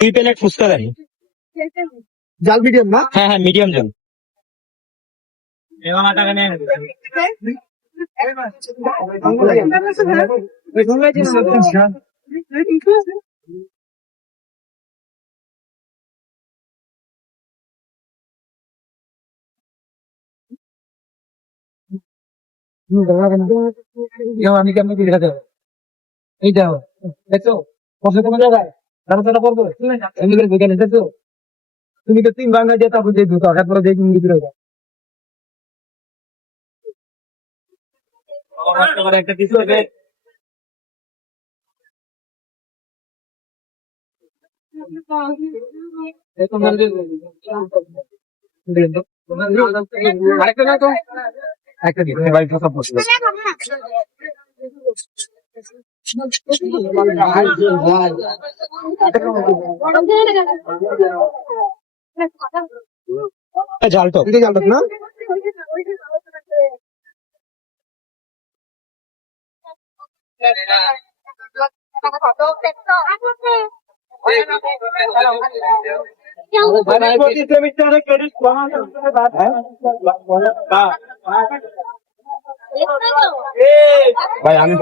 2 plate fuchka দেন। জাল medium না? হ্যাঁ হ্যাঁ, মিডিয়াম জাল। আমি কেমন কি দেখাতে হবে এইটা দেখছো কষ্ট কোনো জায়গায় রাস্তাটা করবো এমনি করে বেকার দেখছো তুমি তো 3 বাংলা দিয়ে তারপর দিয়ে ঢুকাও তারপরে দিয়ে তুমি দিতে একটা কিছু আরেকটা না তো একটা দিন বাড়িটা সব বসে জালটক। এটা জানতো না ভাই আমি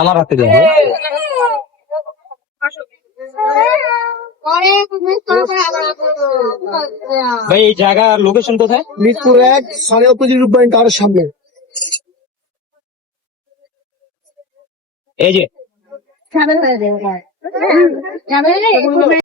আমার হাতে দেন। ভাই এই জায়গার লোকেশন কোথায়? মিরপুর 1 সাড়ে অপোজিট পয়েন্ট আর সামনে এই যে